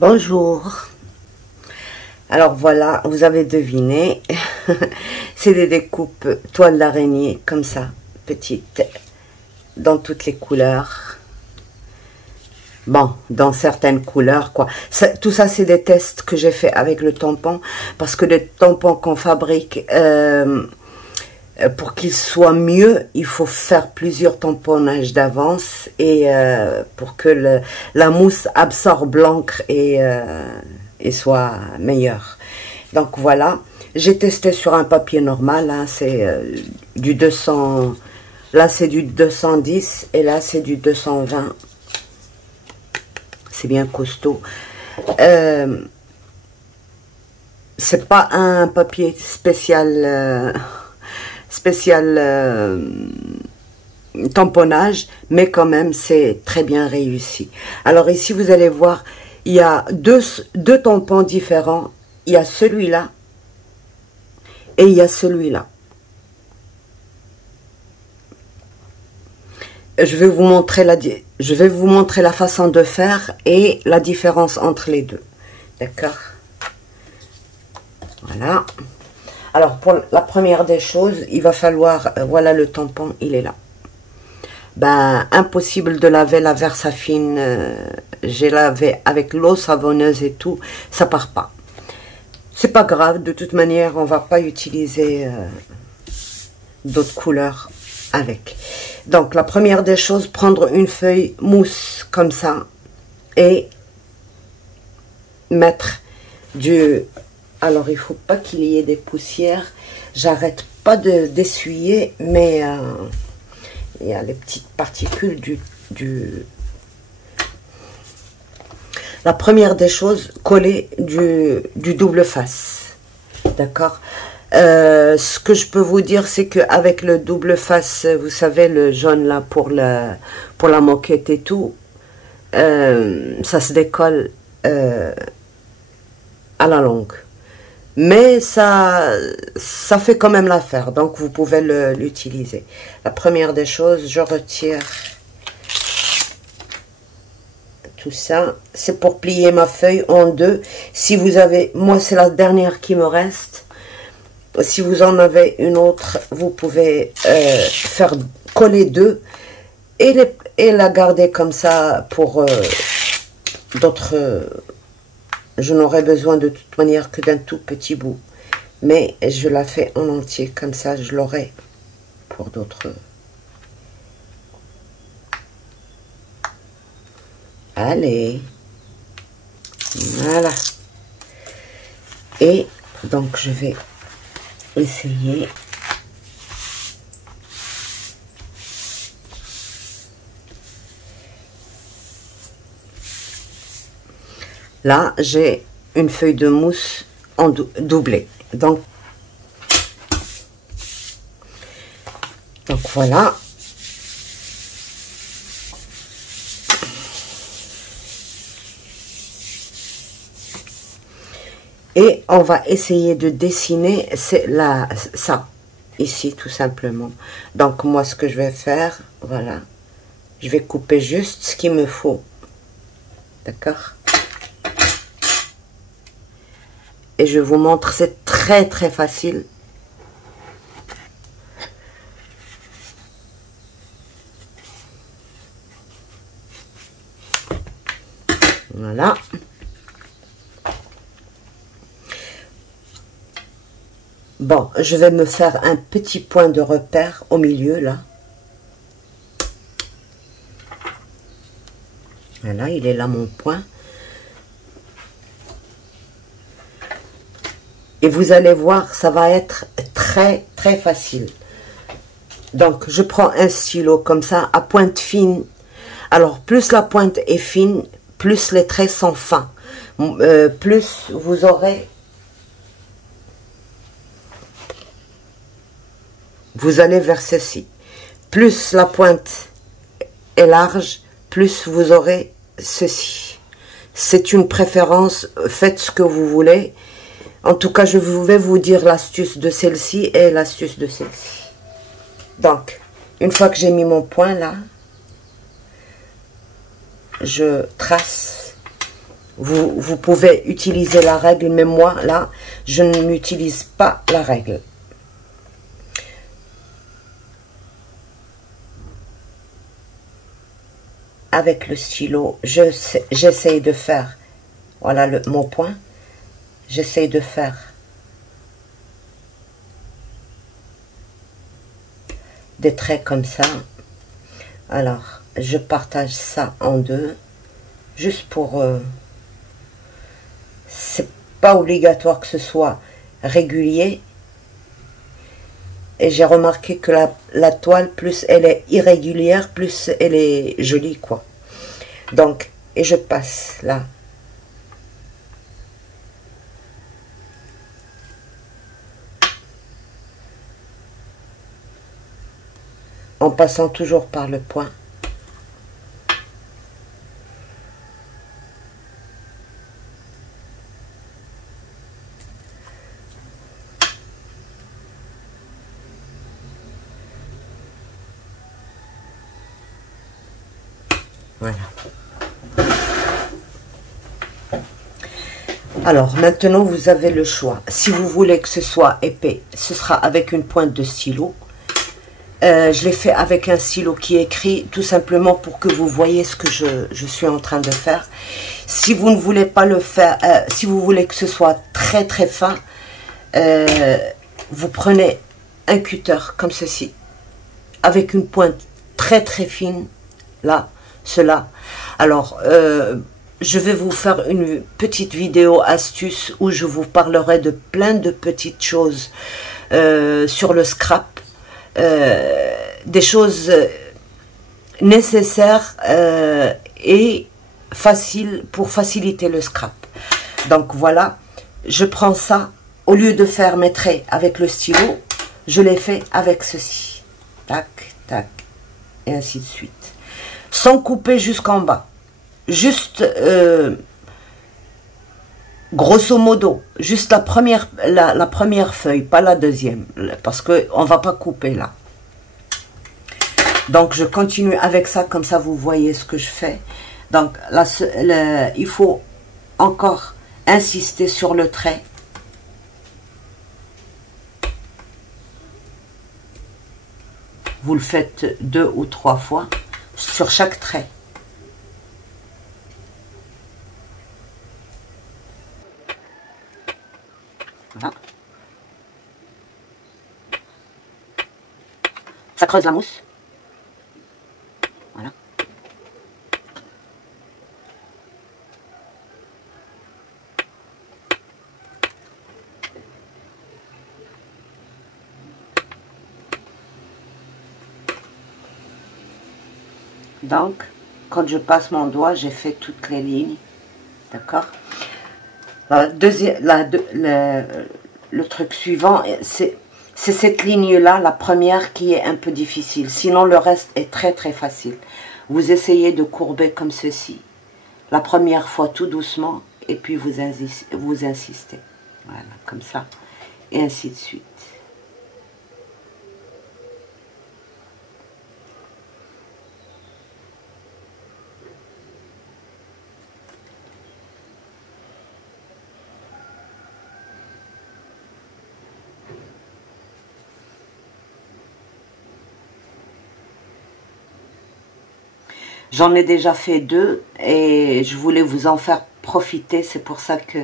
Bonjour. Alors voilà, vous avez deviné, c'est des découpes toile d'araignée comme ça, petites, dans toutes les couleurs. Bon, dans certaines couleurs quoi. Tout ça c'est des tests que j'ai fait avec le tampon, parce que les tampons qu'on fabrique, pour qu'ils soient mieux, il faut faire plusieurs tamponnages d'avance et pour que la mousse absorbe l'encre et soit meilleure. Donc voilà, j'ai testé sur un papier normal, hein, c'est du 200, là c'est du 210 et là c'est du 220. C'est bien costaud. C'est pas un papier spécial tamponnage, mais quand même c'est très bien réussi. Alors ici vous allez voir, il y a deux tampons différents. Il y a celui-là et il y a celui-là. Je vais vous montrer la façon de faire et la différence entre les deux. D'accord? Voilà. Alors, pour la première des choses, il va falloir... voilà, le tampon, il est là. Ben, impossible de laver la Versafine. J'ai lavé avec l'eau savonneuse et tout. Ça part pas. C'est pas grave. De toute manière, on va pas utiliser d'autres couleurs avec. Donc, la première des choses, prendre une feuille mousse comme ça. Et mettre du... Alors, il faut pas qu'il y ait des poussières. J'arrête pas d'essuyer, mais il y a les petites particules La première des choses, coller du double face. D'accord? Ce que je peux vous dire, c'est qu'avec le double face, vous savez, le jaune là pour la moquette et tout, ça se décolle à la longue. Mais ça fait quand même l'affaire, donc vous pouvez l'utiliser. La première des choses, je retire tout ça. C'est pour plier ma feuille en deux. Si vous avez, moi c'est la dernière qui me reste. Si vous en avez une autre, vous pouvez faire coller deux et la garder comme ça pour d'autres... Je n'aurai besoin de toute manière que d'un tout petit bout. Mais je la fais en entier. Comme ça, je l'aurai pour d'autres. Allez. Voilà. Et donc, je vais essayer. Là, j'ai une feuille de mousse en doublée. Donc voilà. Et on va essayer de dessiner ça, ici, tout simplement. Donc, moi, ce que je vais faire, voilà. Je vais couper juste ce qu'il me faut. D'accord? Et je vous montre, c'est très très facile. Voilà. Bon, je vais me faire un petit point de repère au milieu, là. Voilà, il est là mon point. Et vous allez voir, ça va être très, très facile. Donc, je prends un stylo comme ça, à pointe fine. Alors, plus la pointe est fine, plus les traits sont fins. Plus vous aurez... Vous allez vers ceci. Plus la pointe est large, plus vous aurez ceci. C'est une préférence, faites ce que vous voulez. En tout cas, je vais vous dire l'astuce de celle-ci et l'astuce de celle-ci. Donc, une fois que j'ai mis mon point là, je trace Vous pouvez utiliser la règle, mais moi, là, je n'utilise pas la règle. Avec le stylo, j'essaye de faire, voilà mon point, j'essaye de faire des traits comme ça. Alors, je partage ça en deux, juste pour... c'est pas obligatoire que ce soit régulier. Et j'ai remarqué que la toile, plus elle est irrégulière, plus elle est jolie, quoi. Donc, et je passe là. En passant toujours par le point. Voilà. Alors, maintenant, vous avez le choix. Si vous voulez que ce soit épais, ce sera avec une pointe de stylo. Je l'ai fait avec un stylo qui écrit, tout simplement pour que vous voyez ce que je suis en train de faire. Si vous ne voulez pas le faire, si vous voulez que ce soit très très fin, vous prenez un cutter comme ceci, avec une pointe très très fine, là, cela. Alors, je vais vous faire une petite vidéo astuce où je vous parlerai de plein de petites choses sur le scrap, des choses nécessaires et faciles pour faciliter le scrap. Donc voilà, je prends ça, au lieu de faire mes traits avec le stylo, je les fais avec ceci. Tac, tac, et ainsi de suite. Sans couper jusqu'en bas. Juste, grosso modo, juste la première feuille, pas la deuxième, parce qu'on ne va pas couper là. Donc, je continue avec ça, comme ça vous voyez ce que je fais. Donc, là, il faut encore insister sur le trait. Vous le faites 2 ou 3 fois sur chaque trait. Voilà. Ça creuse la mousse. Voilà. Donc, quand je passe mon doigt, j'ai fait toutes les lignes. D'accord? Le truc suivant, c'est cette ligne-là, la première, qui est un peu difficile. Sinon, le reste est très, très facile. Vous essayez de courber comme ceci. La première fois, tout doucement, et puis vous insistez. Voilà, comme ça, et ainsi de suite. J'en ai déjà fait 2 et je voulais vous en faire profiter. C'est pour ça que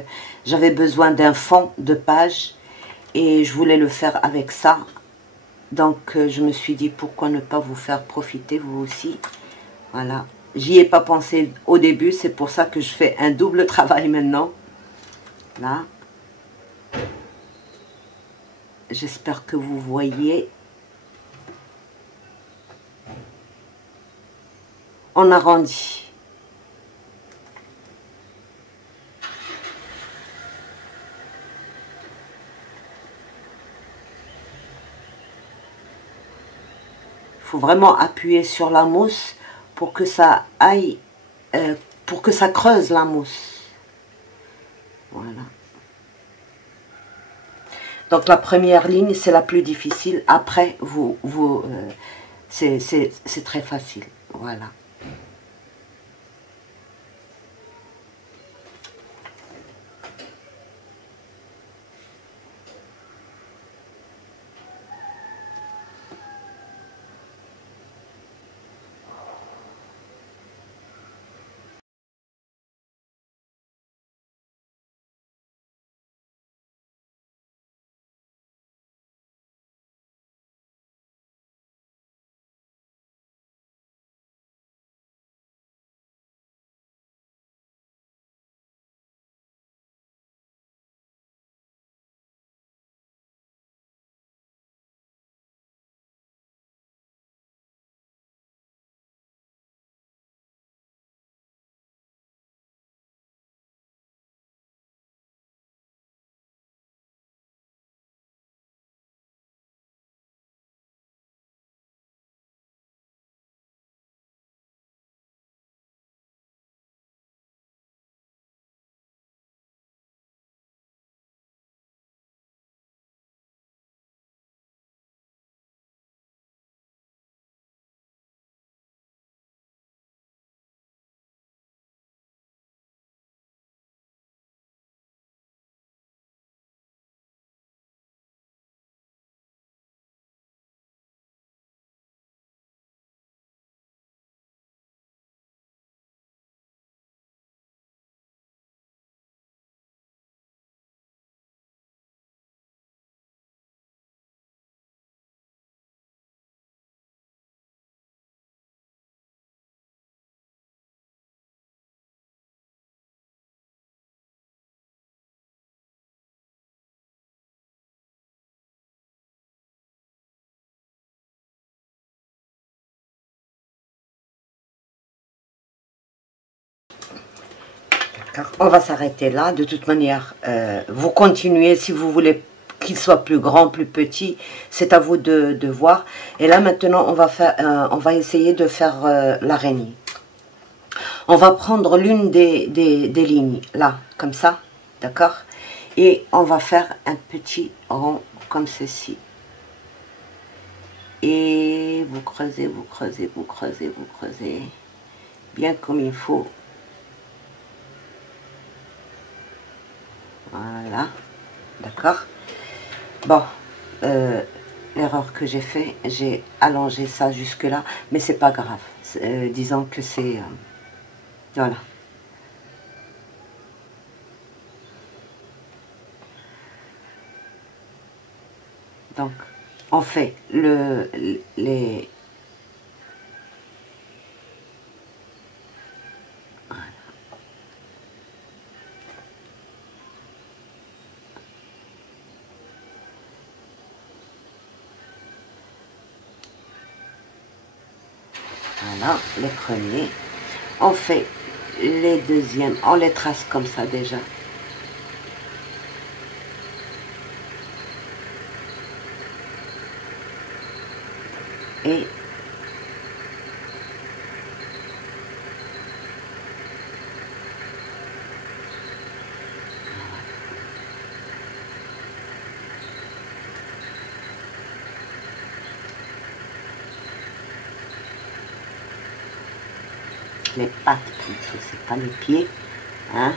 j'avais besoin d'un fond de page et je voulais le faire avec ça. Donc, je me suis dit, pourquoi ne pas vous faire profiter, vous aussi. Voilà. J'y ai pas pensé au début, c'est pour ça que je fais un double travail maintenant. Là. J'espère que vous voyez. On arrondit. Il faut vraiment appuyer sur la mousse pour que ça aille, pour que ça creuse la mousse. Voilà. Donc la première ligne, c'est la plus difficile. Après, c'est très facile. Voilà. On va s'arrêter là. De toute manière, vous continuez si vous voulez qu'il soit plus grand, plus petit. C'est à vous de voir. Et là, maintenant, on va essayer de faire l'araignée. On va prendre l'une des lignes, là, comme ça, d'accord? Et on va faire un petit rond comme ceci. Et vous creusez, vous creusez, vous creusez, vous creusez. Bien comme il faut. Voilà, d'accord. Bon, l'erreur que j'ai fait, j'ai allongé ça jusque là, mais c'est pas grave. Disons que c'est voilà. Donc, on fait les voilà, les premiers. On fait les deuxièmes, on les trace comme ça déjà. Et les pattes plutôt, c'est pas les pieds, hein.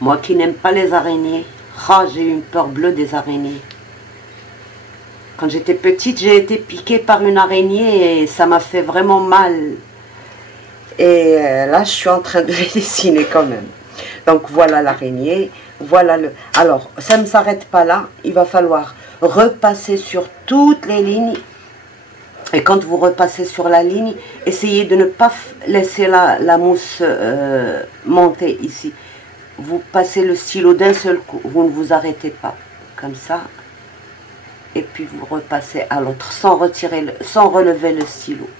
Moi qui n'aime pas les araignées, oh, j'ai eu une peur bleue des araignées. Quand j'étais petite, j'ai été piquée par une araignée et ça m'a fait vraiment mal. Et là, je suis en train de les dessiner quand même. Donc voilà l'araignée, voilà le... Alors, ça ne s'arrête pas là, il va falloir repasser sur toutes les lignes. Et quand vous repassez sur la ligne, essayez de ne pas laisser la mousse monter ici. Vous passez le stylo d'un seul coup, vous ne vous arrêtez pas, comme ça, et puis vous repassez à l'autre, sans relever le stylo.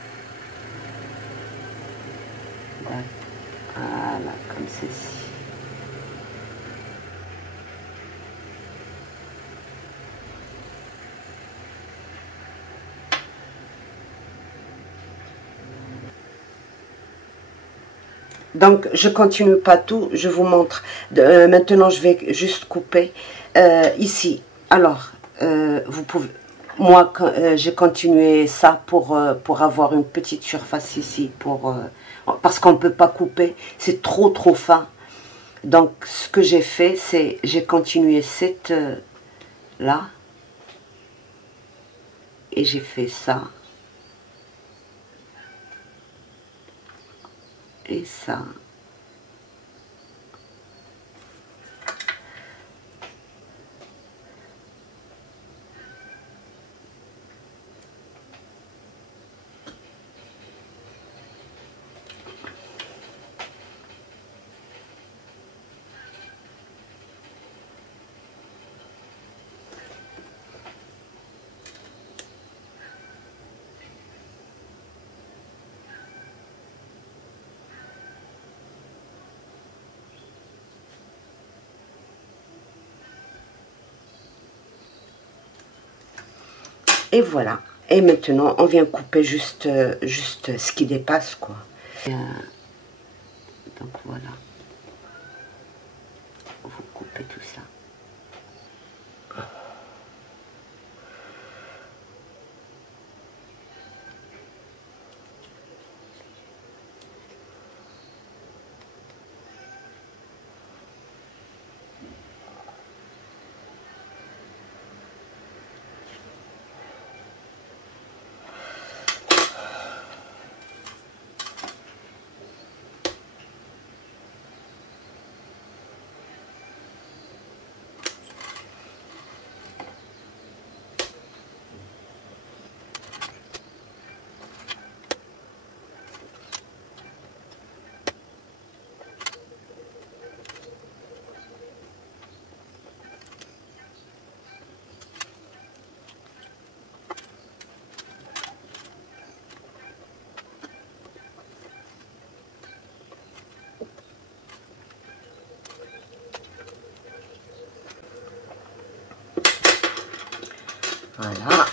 Voilà, comme ceci. Donc, je continue pas tout, je vous montre. Maintenant, je vais juste couper ici. Alors, vous pouvez... Moi, j'ai continué ça pour avoir une petite surface ici, parce qu'on ne peut pas couper, c'est trop fin. Donc, ce que j'ai fait, c'est j'ai continué cette là, et j'ai fait ça, et ça. Et voilà. Et maintenant, on vient couper juste ce qui dépasse, quoi. Donc voilà. Vous coupez tout ça. Voilà.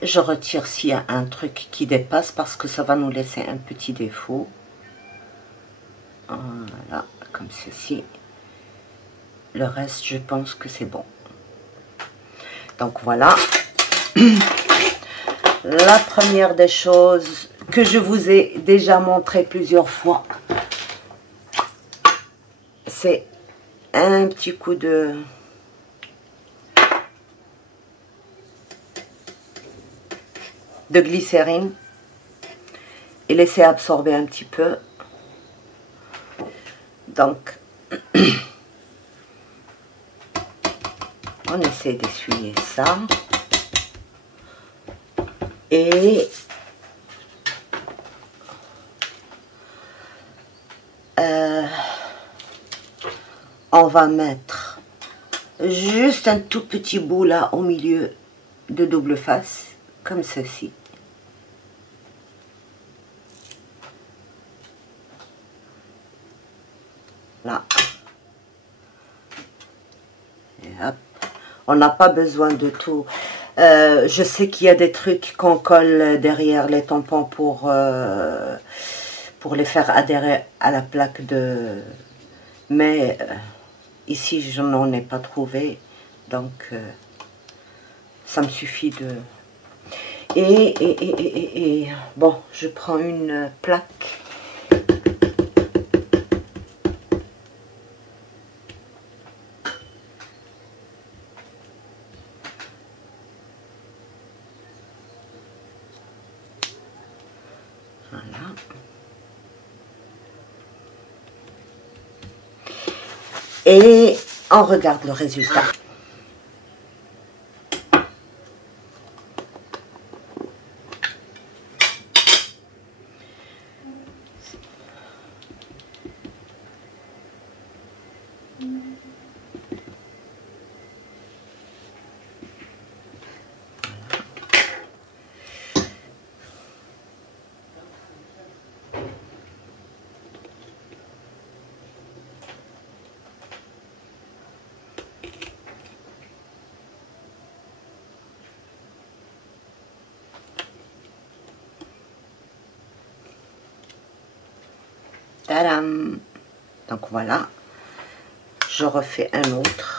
Je retire s'il y a un truc qui dépasse parce que ça va nous laisser un petit défaut. Voilà, comme ceci. Le reste, je pense que c'est bon. Donc voilà. La première des choses que je vous ai déjà montré plusieurs fois, c'est un petit coup de glycérine et laisser absorber un petit peu. Donc, on essaie d'essuyer ça. Et on va mettre juste un tout petit bout là au milieu de double face, comme ceci. Là. Et hop. On n'a pas besoin de tout. Je sais qu'il y a des trucs qu'on colle derrière les tampons pour les faire adhérer à la plaque de... Mais ici, je n'en ai pas trouvé. Donc, ça me suffit de... Et bon, je prends une plaque. Voilà. Et on regarde le résultat. Tadam! Donc voilà, je refais un autre.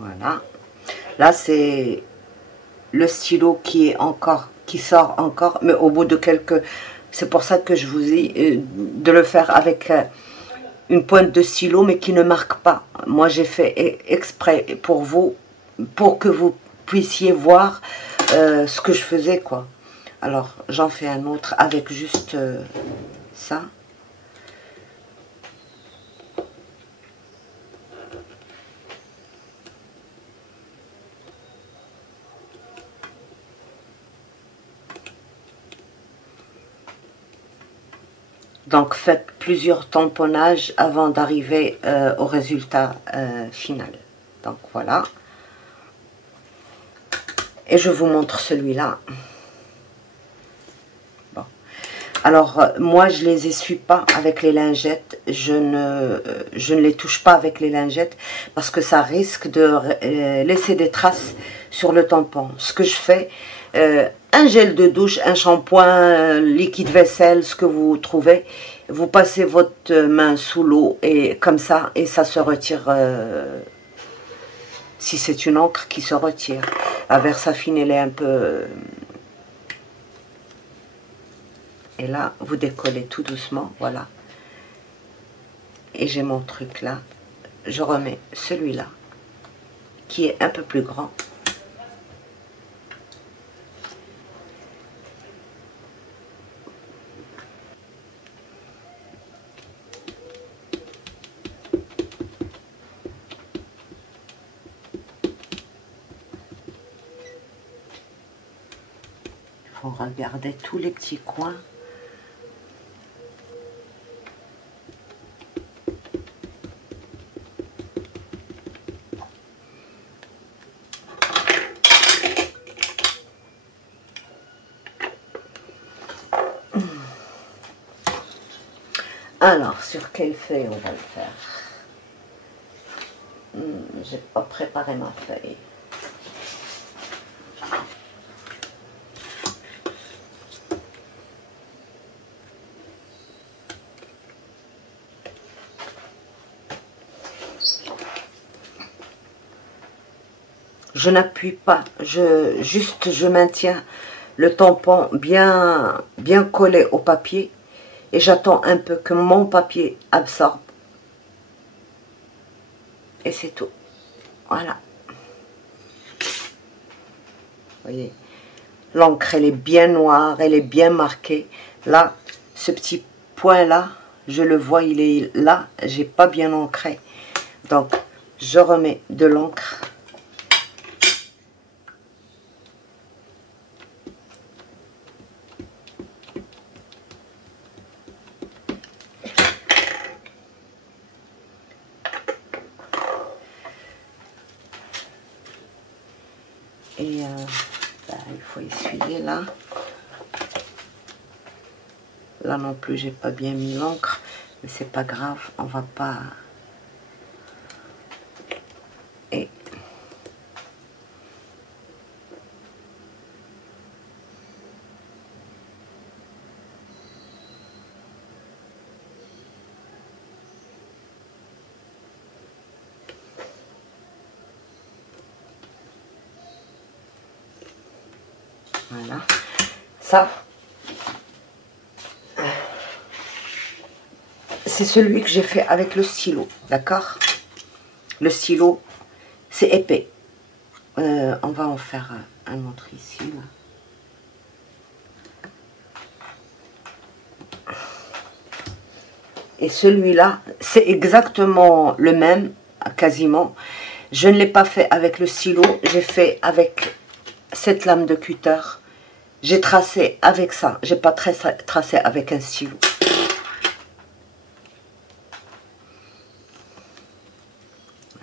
Voilà. Là, c'est le stylo qui sort encore, mais au bout de quelques... C'est pour ça que je vous dis de le faire avec une pointe de stylo, mais qui ne marque pas. Moi, j'ai fait exprès pour vous, pour que vous puissiez voir ce que je faisais, quoi. Alors, j'en fais un autre avec juste ça. Donc, faites plusieurs tamponnages avant d'arriver au résultat final. Donc, voilà. Et je vous montre celui-là. Bon. Alors, moi, je les essuie pas avec les lingettes. Je ne les touche pas avec les lingettes parce que ça risque de laisser des traces sur le tampon. Ce que je fais... un gel de douche, un shampoing, liquide vaisselle, ce que vous trouvez, vous passez votre main sous l'eau et comme ça, et ça se retire, si c'est une encre qui se retire. La Versafine, elle est un peu... Et là, vous décollez tout doucement, voilà. Et j'ai mon truc là. Je remets celui-là, qui est un peu plus grand. pour regarder tous les petits coins. Alors, sur quelle feuille on va le faire? J'ai pas préparé ma feuille. Je n'appuie pas, je maintiens le tampon bien collé au papier et j'attends un peu que mon papier absorbe. Et c'est tout. Voilà. Vous voyez, l'encre, elle est bien noire, elle est bien marquée. Là, ce petit point-là, je le vois, il est là. J'ai pas bien ancré. Donc, je remets de l'encre. Et il faut essuyer là. Là non plus, j'ai pas bien mis l'encre, mais c'est pas grave, on va pas. Et voilà, ça, c'est celui que j'ai fait avec le stylo, d'accord? Le stylo, c'est épais. On va en faire un autre ici, là. Et celui-là, c'est exactement le même, quasiment. Je ne l'ai pas fait avec le stylo, j'ai fait avec cette lame de cutter. J'ai tracé avec ça, j'ai pas tracé avec un stylo.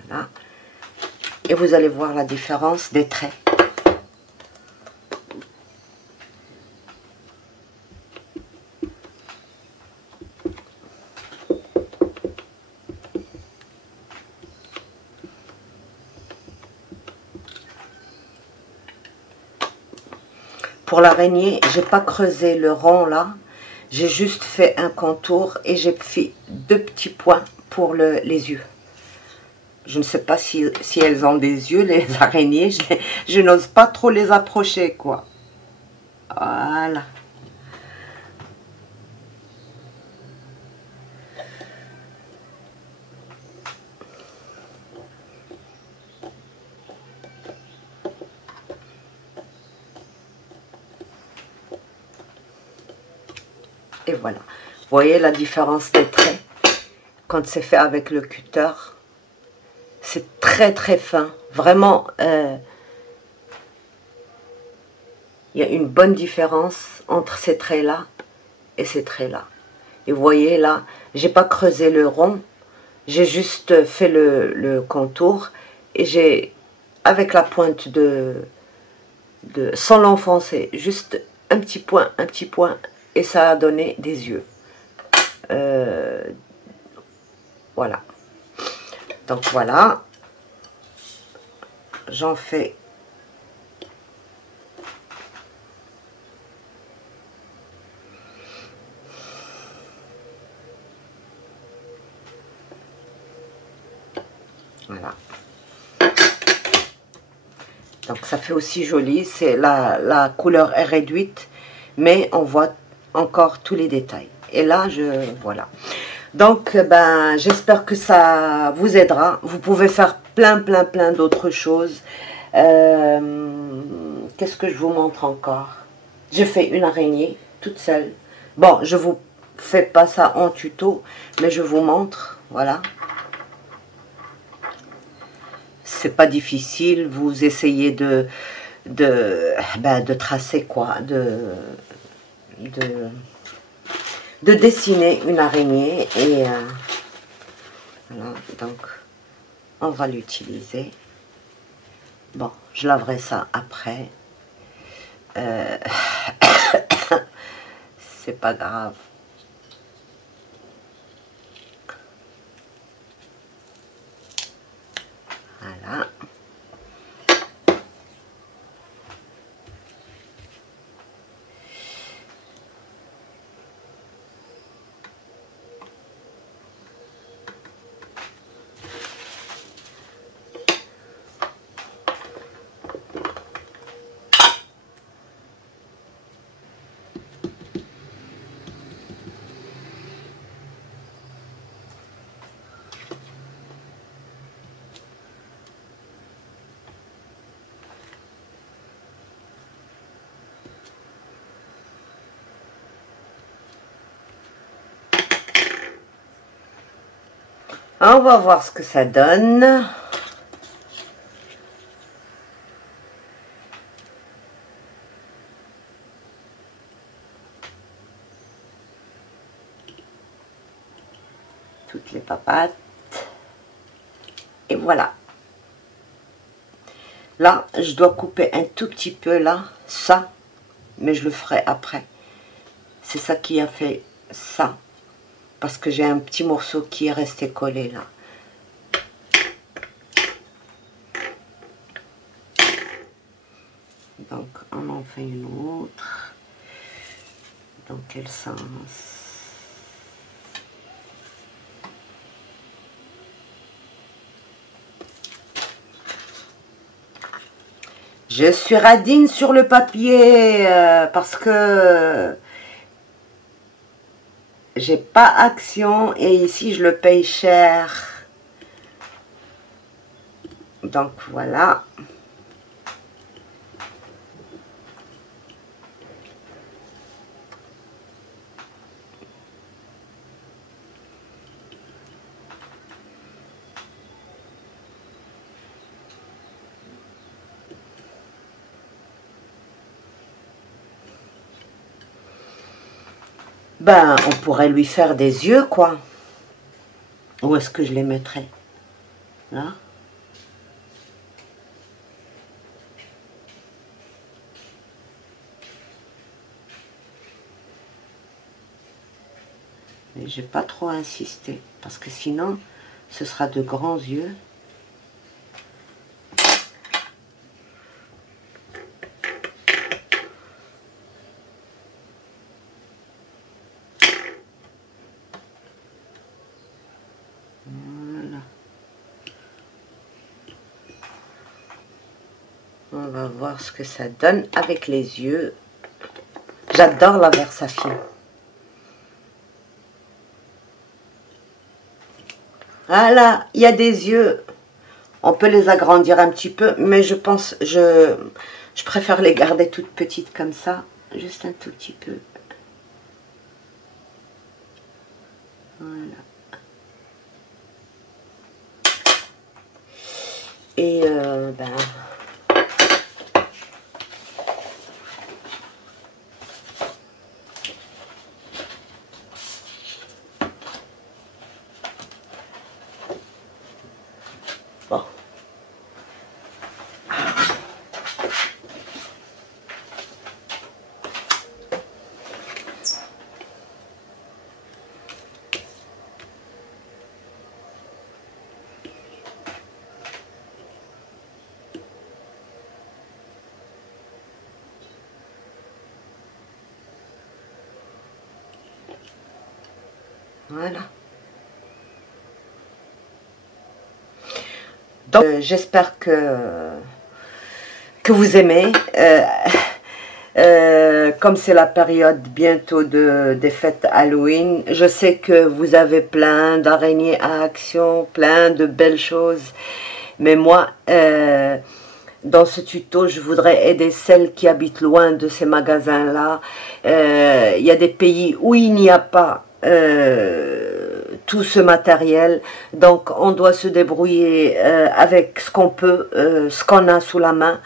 Voilà. Et vous allez voir la différence des traits. Pour l'araignée, j'ai pas creusé le rond là, j'ai juste fait un contour et j'ai fait 2 petits points pour les yeux. Je ne sais pas si elles ont des yeux, les araignées, je n'ose pas trop les approcher, quoi. Voilà. Et voilà. Vous voyez la différence des traits quand c'est fait avec le cutter. C'est très très fin. Vraiment, il y a une bonne différence entre ces traits-là et ces traits-là. Et vous voyez là, j'ai pas creusé le rond. J'ai juste fait le contour. Et j'ai, avec la pointe sans l'enfoncer, juste un petit point. Et ça a donné des yeux. Voilà. Donc voilà. J'en fais. Voilà. Donc ça fait aussi joli. C'est la couleur est réduite, mais on voit encore tous les détails. Et là, voilà. Donc, ben, j'espère que ça vous aidera. Vous pouvez faire plein d'autres choses. Qu'est-ce que je vous montre encore? J'ai fait une araignée toute seule. Bon, je vous fais pas ça en tuto, mais je vous montre. Voilà. C'est pas difficile. Vous essayez de de tracer quoi, de dessiner une araignée. Et voilà, donc on va l'utiliser. Bon, je laverai ça après. C'est pas grave. Voilà. On va voir ce que ça donne. Toutes les papates. Et voilà. Là, je dois couper un tout petit peu là, ça. Mais je le ferai après. C'est ça qui a fait ça. Parce que j'ai un petit morceau qui est resté collé là. Donc, on en fait une autre. Dans quel sens? Je suis radine sur le papier parce que j'ai pas action et ici je le paye cher. Donc voilà. Ben, on pourrait lui faire des yeux, quoi. Où est-ce que je les mettrais? Là. Mais j'ai pas trop insisté, parce que sinon, ce sera de grands yeux. On va voir ce que ça donne avec les yeux. J'adore la Versafine. Voilà, il y a des yeux. On peut les agrandir un petit peu, mais je pense, je préfère les garder toutes petites comme ça. Juste un tout petit peu. Voilà. Et ben... Bon. Voilà. Donc, j'espère que vous aimez. Comme c'est la période bientôt des fêtes Halloween, je sais que vous avez plein d'araignées à action, plein de belles choses. Mais moi, dans ce tuto, je voudrais aider celles qui habitent loin de ces magasins-là. Il y a des pays où il n'y a pas tout ce matériel, donc on doit se débrouiller avec ce qu'on peut, ce qu'on a sous la main.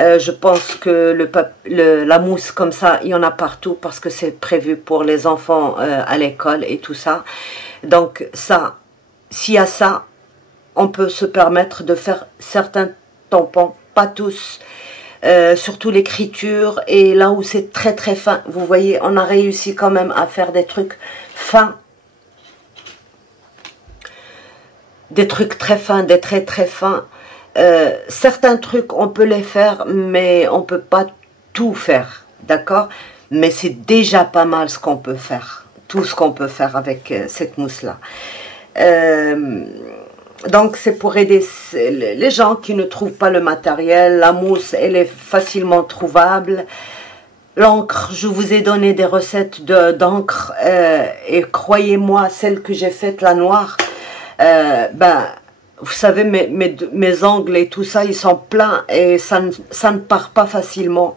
Je pense que la mousse comme ça, il y en a partout parce que c'est prévu pour les enfants à l'école et tout ça. Donc ça, s'il y a ça, on peut se permettre de faire certains tampons, pas tous, surtout l'écriture et là où c'est très très fin. Vous voyez, on a réussi quand même à faire des trucs fins, des trucs très fins, des traits très fins. Certains trucs, on peut les faire, mais on peut pas tout faire, d'accord? Mais c'est déjà pas mal ce qu'on peut faire, tout ce qu'on peut faire avec cette mousse-là. Donc, c'est pour aider les gens qui ne trouvent pas le matériel. La mousse, elle est facilement trouvable. L'encre, je vous ai donné des recettes d'encre. Et croyez-moi, celle que j'ai faite, la noire, ben, vous savez, mes ongles et tout ça, ils sont pleins et ça ne part pas facilement.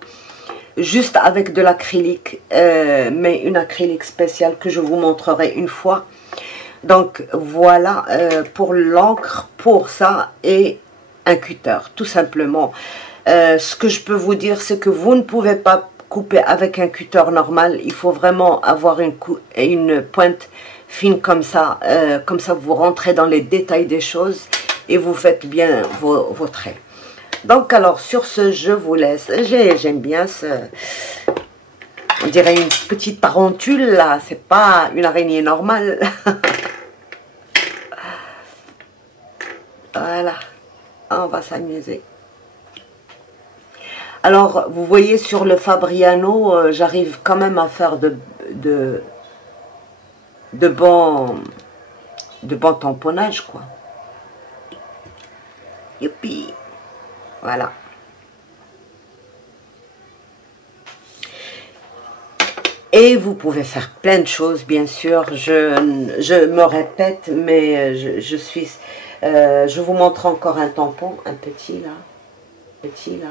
Juste avec de l'acrylique, mais une acrylique spéciale que je vous montrerai une fois. Donc voilà pour l'encre, pour ça et un cutter, tout simplement. Ce que je peux vous dire, c'est que vous ne pouvez pas couper avec un cutter normal. Il faut vraiment avoir une pointe fine comme ça vous rentrez dans les détails des choses et vous faites bien vos traits. Donc alors sur ce, je vous laisse. J'aime bien ce... On dirait une petite tarentule là, c'est pas une araignée normale. Voilà, on va s'amuser. Alors, vous voyez sur le Fabriano, j'arrive quand même à faire de bons tamponnages, quoi. Youpi, voilà. Et vous pouvez faire plein de choses, bien sûr. Je me répète, mais je vous montre encore un tampon, un petit là. Petit là.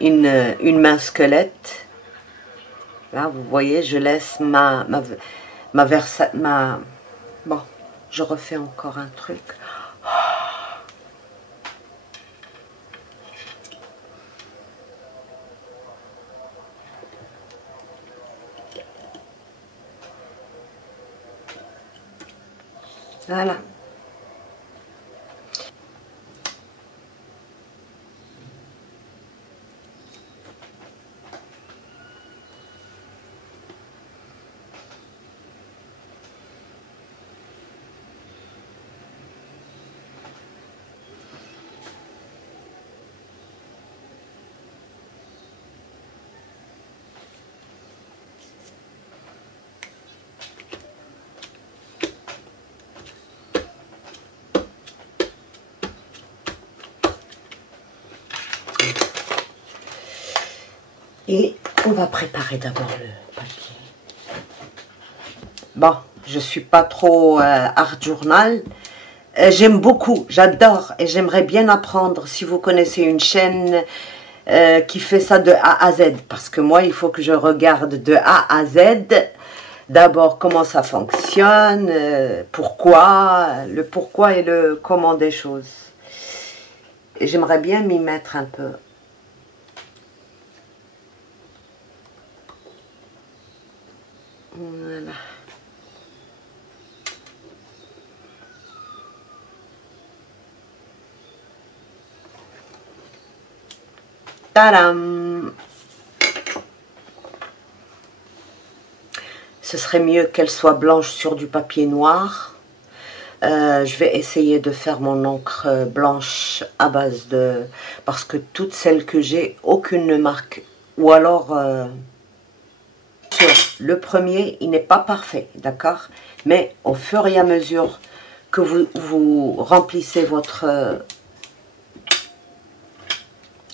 Une main squelette. Là, vous voyez, je laisse bon, je refais encore un truc. Voilà. Et on va préparer d'abord le papier. Bon, je suis pas trop art journal. J'aime beaucoup, j'adore et j'aimerais bien apprendre si vous connaissez une chaîne qui fait ça de A à Z. Parce que moi, il faut que je regarde de A à Z. D'abord, comment ça fonctionne, pourquoi, le pourquoi et le comment des choses. Et j'aimerais bien m'y mettre un peu. Voilà. Tadam! Ce serait mieux qu'elle soit blanche sur du papier noir. Je vais essayer de faire mon encre blanche à base de... Parce que toutes celles que j'ai, aucune ne marque. Ou alors... le premier, il n'est pas parfait, d'accord? Mais au fur et à mesure que vous remplissez votre...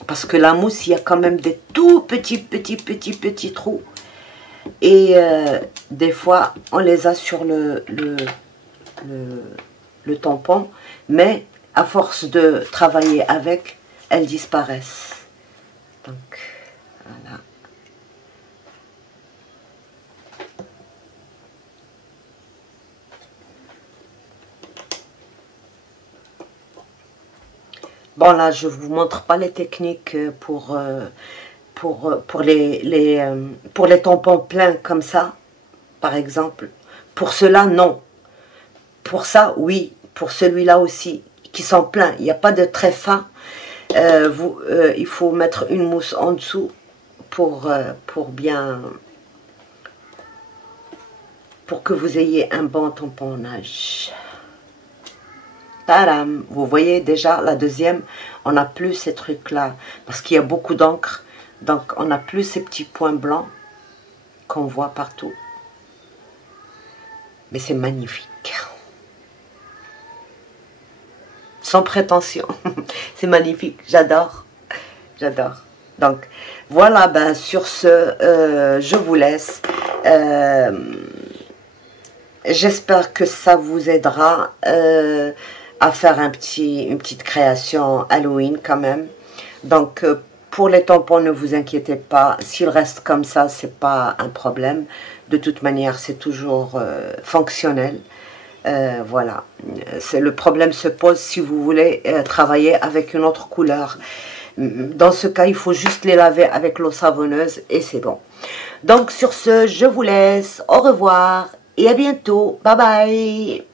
parce que la mousse, il y a quand même des tout petits trous. Et des fois, on les a sur le tampon. Mais à force de travailler avec, elles disparaissent. Donc, voilà. Bon, là, je vous montre pas les techniques pour les tampons pleins comme ça, par exemple. Pour cela, non. Pour ça, oui. Pour celui-là aussi, qui sont pleins. Il n'y a pas de très fin. Il faut mettre une mousse en dessous pour que vous ayez un bon tamponnage. Tadam! Vous voyez déjà la deuxième, on n'a plus ces trucs-là, parce qu'il y a beaucoup d'encre, donc on n'a plus ces petits points blancs qu'on voit partout. Mais c'est magnifique. Sans prétention. C'est magnifique, j'adore. J'adore. Donc, voilà, ben, sur ce, je vous laisse. J'espère que ça vous aidera à faire une petite création Halloween quand même. Donc, pour les tampons, ne vous inquiétez pas. S'ils restent comme ça, c'est pas un problème. De toute manière, c'est toujours fonctionnel. Voilà. Le problème se pose si vous voulez travailler avec une autre couleur. Dans ce cas, il faut juste les laver avec l'eau savonneuse et c'est bon. Donc, sur ce, je vous laisse. Au revoir et à bientôt. Bye bye.